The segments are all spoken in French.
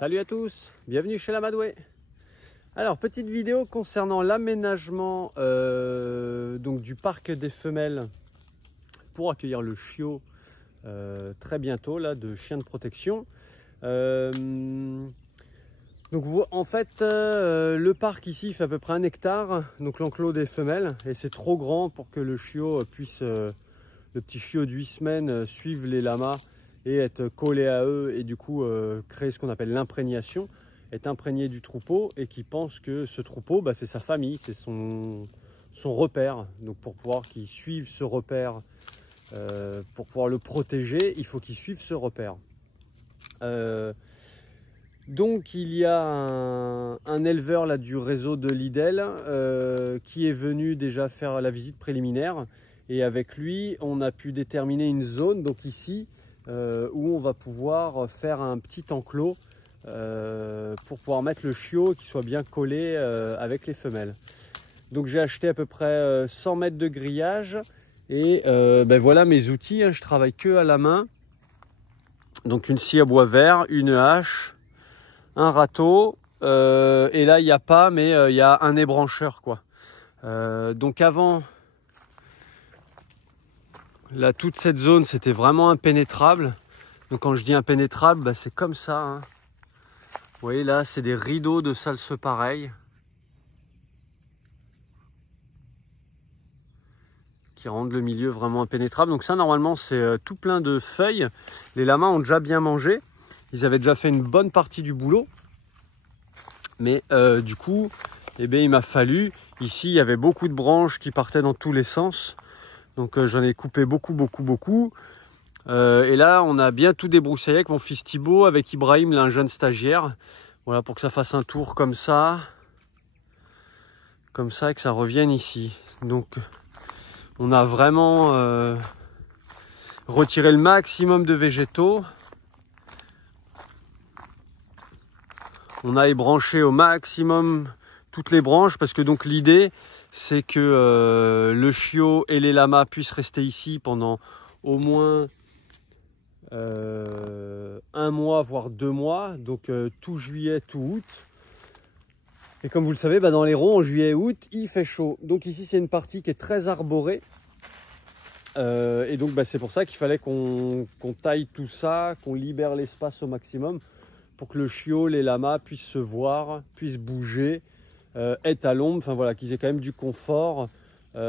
Salut à tous, bienvenue chez l'Amadoué. Alors, petite vidéo concernant l'aménagement donc du parc des femelles pour accueillir le chiot très bientôt là, de chien de protection. Donc en fait le parc ici fait à peu près 1 hectare, donc l'enclos des femelles, et c'est trop grand pour que le chiot puisse, le petit chiot de 8 semaines, suivre les lamas et être collé à eux et du coup créer ce qu'on appelle l'imprégnation, être imprégné du troupeau et qui pense que ce troupeau c'est sa famille, c'est son repère. Donc pour pouvoir qu'il suive ce repère, pour pouvoir le protéger, il faut qu'il suive ce repère. Donc il y a un éleveur là, du réseau de Lidl qui est venu déjà faire la visite préliminaire, et avec lui on a pu déterminer une zone, donc ici où on va pouvoir faire un petit enclos pour pouvoir mettre le chiot qui soit bien collé avec les femelles. Donc j'ai acheté à peu près 100 mètres de grillage et voilà mes outils, hein. Je travaille que à la main. Donc une scie à bois vert, une hache, un râteau, et là il n'y a pas, mais il y a un ébrancheur quoi. Donc avant, là toute cette zone c'était vraiment impénétrable. Donc quand je dis impénétrable, c'est comme ça, hein. Vous voyez là, c'est des rideaux de salse pareil qui rendent le milieu vraiment impénétrable. Donc ça normalement c'est tout plein de feuilles. Les lamas ont déjà bien mangé. Ils avaient déjà fait une bonne partie du boulot. Mais du coup, il m'a fallu. Ici, il y avait beaucoup de branches qui partaient dans tous les sens. Donc j'en ai coupé beaucoup. Et là, on a bien tout débroussaillé avec mon fils Thibaut, avec Ibrahim, là, un jeune stagiaire. Voilà, pour que ça fasse un tour comme ça. Comme ça, et que ça revienne ici. Donc, on a vraiment retiré le maximum de végétaux. On a ébranché au maximum toutes les branches, parce que donc l'idée c'est que le chiot et les lamas puissent rester ici pendant au moins 1 mois voire 2 mois, donc tout juillet, tout août. Et comme vous le savez, dans les ronds en juillet et août il fait chaud. Donc ici c'est une partie qui est très arborée, et donc c'est pour ça qu'il fallait qu'on taille tout ça, qu'on libère l'espace au maximum pour que le chiot, les lamas puissent se voir, puissent bouger, être à l'ombre, enfin voilà, qu'ils aient quand même du confort, voilà,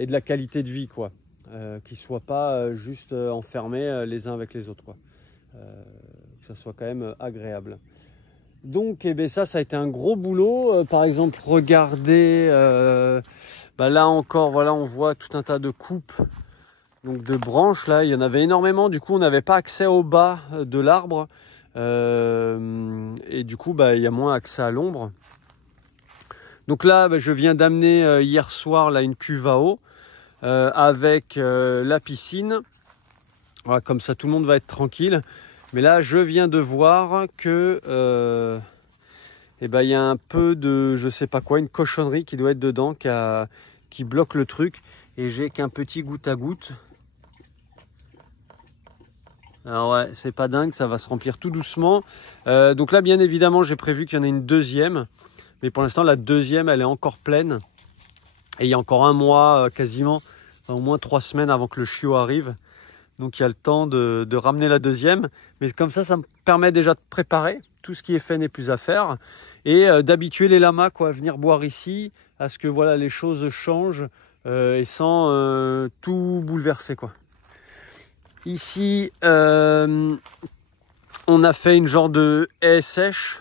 et de la qualité de vie quoi, qu'ils ne soient pas juste enfermés les uns avec les autres quoi, que ça soit quand même agréable. Donc ça a été un gros boulot. Par exemple, regardez, là encore, voilà, on voit tout un tas de coupes. Donc de branches là, il y en avait énormément, du coup on n'avait pas accès au bas de l'arbre, et du coup il y a moins accès à l'ombre. Donc là je viens d'amener hier soir là, une cuve à eau avec la piscine. Voilà, comme ça tout le monde va être tranquille. Mais là je viens de voir que il y a un peu de, je sais pas quoi, une cochonnerie qui doit être dedans, qui bloque le truc, et j'ai qu'un petit goutte à goutte. Alors ouais, c'est pas dingue, ça va se remplir tout doucement. Donc là, bien évidemment, j'ai prévu qu'il y en ait une deuxième. Mais pour l'instant, la deuxième, elle est encore pleine. Et il y a encore 1 mois quasiment, au moins 3 semaines avant que le chiot arrive. Donc il y a le temps de ramener la deuxième. Mais comme ça me permet déjà de préparer. Tout ce qui est fait n'est plus à faire. Et d'habituer les lamas à venir boire ici, à ce que voilà, les choses changent et sans tout bouleverser quoi. Ici, on a fait une genre de haie sèche.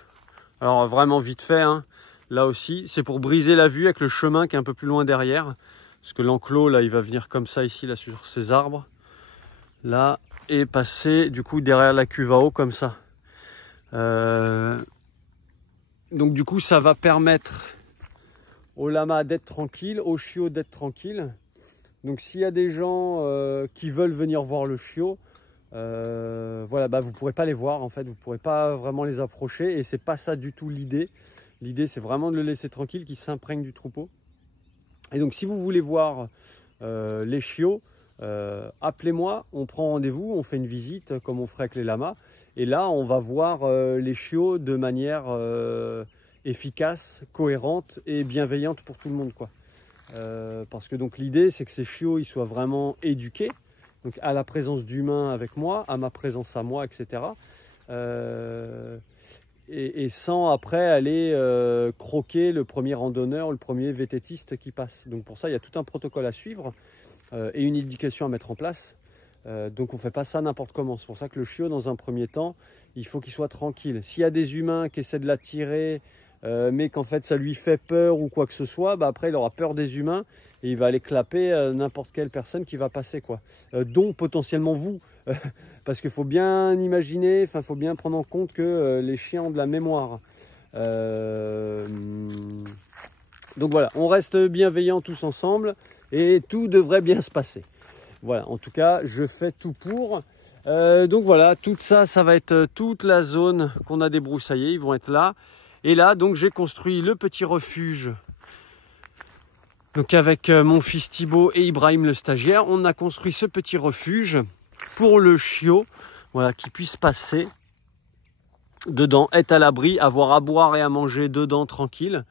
Alors vraiment vite fait, hein. Là aussi, c'est pour briser la vue avec le chemin qui est un peu plus loin derrière. Parce que l'enclos, là, il va venir comme ça ici, là, sur ces arbres. Là, et passer du coup derrière la cuve à eau comme ça. Donc du coup, ça va permettre aux lamas d'être tranquilles, aux chiots d'être tranquilles. Donc s'il y a des gens qui veulent venir voir le chiot, voilà, vous ne pourrez pas les voir en fait, vous ne pourrez pas vraiment les approcher, et c'est pas ça du tout l'idée. L'idée c'est vraiment de le laisser tranquille, qu'il s'imprègne du troupeau. Et donc si vous voulez voir les chiots, appelez-moi, on prend rendez-vous, on fait une visite comme on ferait avec les lamas, Et là, on va voir les chiots de manière efficace, cohérente et bienveillante pour tout le monde, quoi. Parce que donc l'idée, c'est que ces chiots ils soient vraiment éduqués, donc à la présence d'humains avec moi, à ma présence à moi, etc. Et sans après aller croquer le premier randonneur, le premier vététiste qui passe. Donc pour ça, il y a tout un protocole à suivre et une éducation à mettre en place. Donc on ne fait pas ça n'importe comment. C'est pour ça que le chiot, dans un premier temps, il faut qu'il soit tranquille. S'il y a des humains qui essaient de l'attirer, mais qu'en fait ça lui fait peur ou quoi que ce soit, bah après il aura peur des humains et il va aller clapper n'importe quelle personne qui va passer, quoi. Dont potentiellement vous. Parce qu'il faut bien imaginer, il faut bien prendre en compte que les chiens ont de la mémoire. Donc voilà, on reste bienveillants tous ensemble et tout devrait bien se passer. Voilà, en tout cas, je fais tout pour. Donc voilà, tout ça, ça va être toute la zone qu'on a débroussaillée. Ils vont être là. Et là, donc, j'ai construit le petit refuge. Donc avec mon fils Thibaut et Ibrahim le stagiaire, on a construit ce petit refuge pour le chiot, voilà, qui puisse passer dedans, être à l'abri, avoir à boire et à manger dedans tranquille,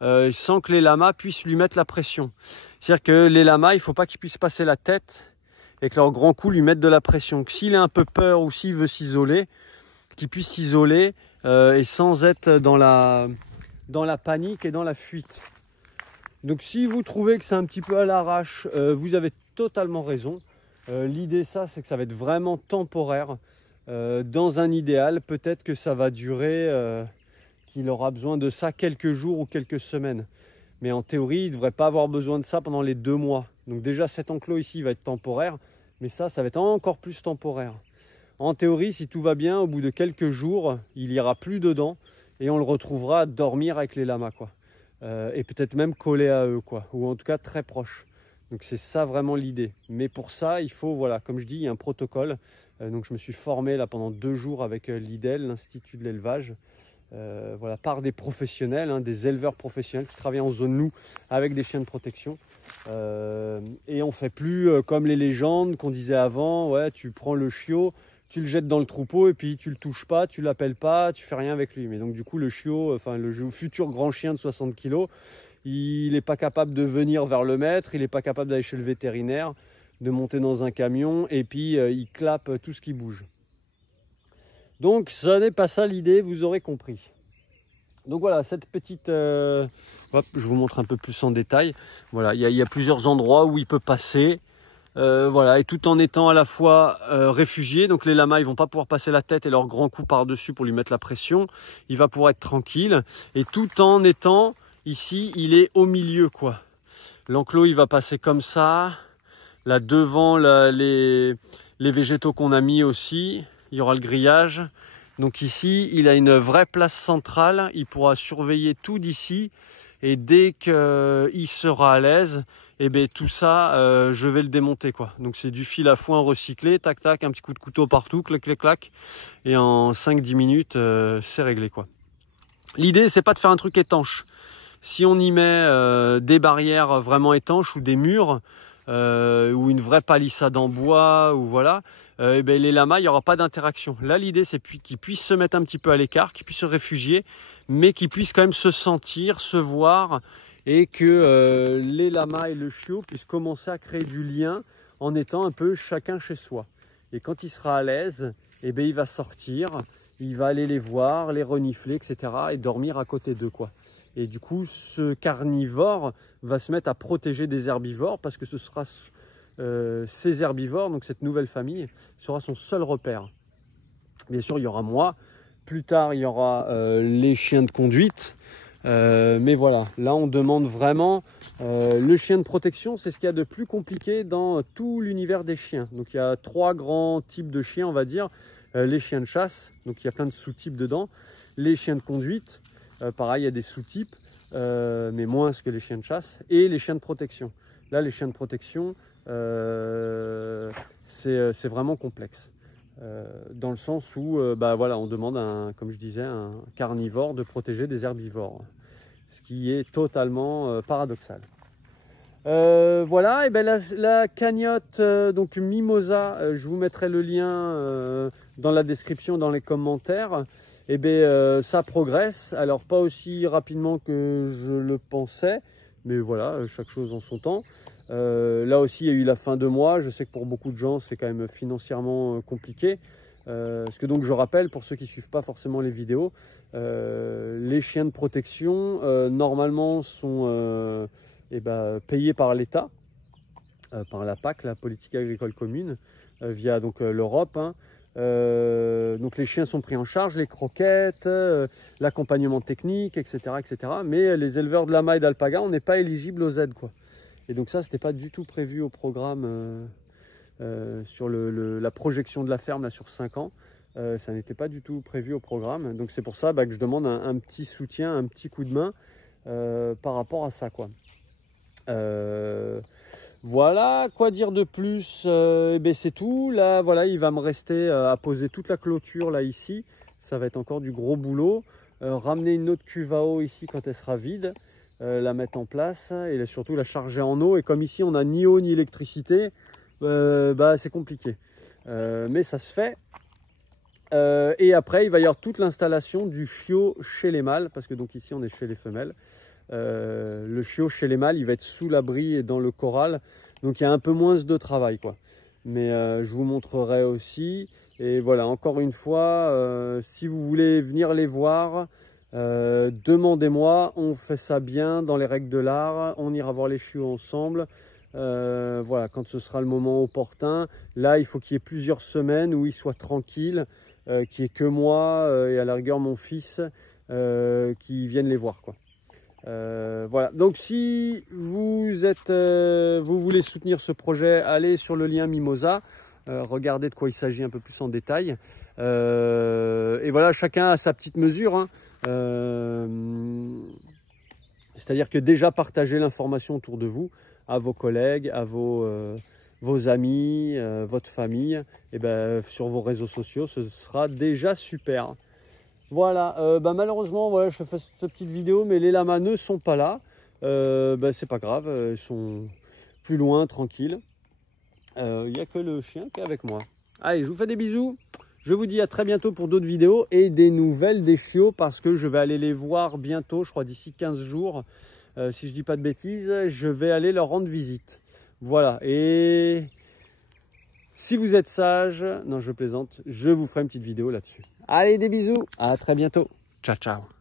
sans que les lamas puissent lui mettre la pression. C'est-à-dire que les lamas, il ne faut pas qu'ils puissent passer la tête et que leur grand coup lui mette de la pression. S'il a un peu peur ou s'il veut s'isoler, qu'il puisse s'isoler et sans être dans la panique et dans la fuite. Donc si vous trouvez que c'est un petit peu à l'arrache, vous avez totalement raison. L'idée, c'est que ça va être vraiment temporaire. Dans un idéal, peut-être que ça va durer, qu'il aura besoin de ça quelques jours ou quelques semaines. Mais en théorie, il ne devrait pas avoir besoin de ça pendant les 2 mois. Donc déjà, cet enclos ici va être temporaire, mais ça va être encore plus temporaire. En théorie, si tout va bien, au bout de quelques jours, il ira plus dedans et on le retrouvera dormir avec les lamas, quoi. Et peut-être même collé à eux, quoi, ou en tout cas très proche. Donc c'est ça vraiment l'idée. Mais pour ça, il faut, voilà, comme je dis, il y a un protocole. Donc je me suis formé là pendant 2 jours avec l'IDEL, l'Institut de l'élevage, voilà, par des professionnels, hein, des éleveurs professionnels qui travaillent en zone loup avec des chiens de protection. Et on ne fait plus comme les légendes qu'on disait avant, ouais, tu prends le chiot, tu le jettes dans le troupeau et puis tu le touches pas, tu l'appelles pas, tu fais rien avec lui. Mais donc du coup le chiot, enfin le futur grand chien de 60 kg, il n'est pas capable de venir vers le maître, il n'est pas capable d'aller chez le vétérinaire, de monter dans un camion et puis il clappe tout ce qui bouge. Donc ce n'est pas ça l'idée, vous aurez compris. Donc voilà, cette petite... hop, je vous montre un peu plus en détail. Voilà, il y a plusieurs endroits où il peut passer. Voilà, et tout en étant à la fois réfugié, donc les lamas ils vont pas pouvoir passer la tête et leur grand coup par-dessus pour lui mettre la pression. Il va pouvoir être tranquille et tout en étant ici, il est au milieu, quoi. L'enclos il va passer comme ça. Là devant les végétaux qu'on a mis aussi, il y aura le grillage. Donc ici, il a une vraie place centrale. Il pourra surveiller tout d'ici et dès qu'il sera à l'aise, et bien tout ça, je vais le démonter, quoi. Donc c'est du fil à foin recyclé, tac tac, un petit coup de couteau partout, clac clac clac, et en 5-10 minutes, c'est réglé, quoi. L'idée, c'est pas de faire un truc étanche. Si on y met des barrières vraiment étanches ou des murs, ou une vraie palissade en bois, ou voilà, et ben les lamas, il n'y aura pas d'interaction. Là, l'idée, c'est qu'ils puissent se mettre un petit peu à l'écart, qu'ils puissent se réfugier, mais qu'ils puissent quand même se sentir, se voir, et que les lamas et le chiot puissent commencer à créer du lien en étant un peu chacun chez soi. Et quand il sera à l'aise, eh ben, il va sortir, il va aller les voir, les renifler, etc. et dormir à côté d'eux, quoi. Et du coup, ce carnivore va se mettre à protéger des herbivores parce que ce sera ces herbivores, donc cette nouvelle famille, sera son seul repère. Bien sûr, il y aura moi. Plus tard, il y aura les chiens de conduite. Mais voilà, là on demande vraiment le chien de protection, c'est ce qu'il y a de plus compliqué dans tout l'univers des chiens. Donc il y a 3 grands types de chiens, on va dire. Les chiens de chasse, donc il y a plein de sous-types dedans. Les chiens de conduite, pareil, il y a des sous-types, mais moins que les chiens de chasse. Et les chiens de protection. Là, les chiens de protection, c'est vraiment complexe. Dans le sens où voilà, on demande, comme je disais, un carnivore de protéger des herbivores. Ce qui est totalement paradoxal. Voilà, et ben la cagnotte donc Mimosa, je vous mettrai le lien dans la description, dans les commentaires. Eh bien, ça progresse. Alors, pas aussi rapidement que je le pensais, mais voilà, chaque chose en son temps. Là aussi, il y a eu la fin de mois. Je sais que pour beaucoup de gens, c'est quand même financièrement compliqué. Parce que donc, je rappelle, pour ceux qui ne suivent pas forcément les vidéos, les chiens de protection, normalement, sont payés par l'État, par la PAC, la politique agricole commune, via l'Europe. Hein. Donc les chiens sont pris en charge, les croquettes, l'accompagnement technique, etc., etc. Mais les éleveurs de lama et d'alpaga, on n'est pas éligible aux aides, quoi. Et donc ça, c'était pas du tout prévu au programme sur la projection de la ferme là, sur 5 ans. Ça n'était pas du tout prévu au programme. Donc c'est pour ça que je demande un petit soutien, un petit coup de main par rapport à ça, quoi. Voilà, quoi dire de plus? C'est tout. Là, voilà, il va me rester à poser toute la clôture là ici. Ça va être encore du gros boulot. Ramener une autre cuve à eau ici quand elle sera vide, la mettre en place et surtout la charger en eau. Et comme ici, on n'a ni eau ni électricité, c'est compliqué. Mais ça se fait. Et après, il va y avoir toute l'installation du chiot chez les mâles, parce que donc ici, on est chez les femelles. Le chiot chez les mâles, il va être sous l'abri et dans le corral, donc il y a un peu moins de travail, quoi. Mais je vous montrerai aussi. Et voilà, encore une fois, si vous voulez venir les voir, demandez-moi. On fait ça bien dans les règles de l'art. On ira voir les chiots ensemble. Voilà, quand ce sera le moment opportun. Là, il faut qu'il y ait plusieurs semaines où ils soient tranquilles, qu'il n'y ait que moi et à la rigueur mon fils qui viennent les voir, quoi. Voilà, donc si vous voulez soutenir ce projet, allez sur le lien Mimosa, regardez de quoi il s'agit un peu plus en détail. Et voilà, chacun a sa petite mesure, hein. C'est-à-dire que déjà partagez l'information autour de vous, à vos collègues, à vos amis, votre famille, et sur vos réseaux sociaux, ce sera déjà super. Voilà, malheureusement, voilà, je fais cette petite vidéo, mais les lamas ne sont pas là. C'est pas grave, ils sont plus loin, tranquilles. Il n'y a que le chien qui est avec moi. Allez, je vous fais des bisous. Je vous dis à très bientôt pour d'autres vidéos et des nouvelles des chiots, parce que je vais aller les voir bientôt, je crois d'ici 15 jours. Si je dis pas de bêtises, je vais aller leur rendre visite. Voilà, et si vous êtes sage, non je plaisante, je vous ferai une petite vidéo là-dessus. Allez, des bisous, à très bientôt. Ciao, ciao.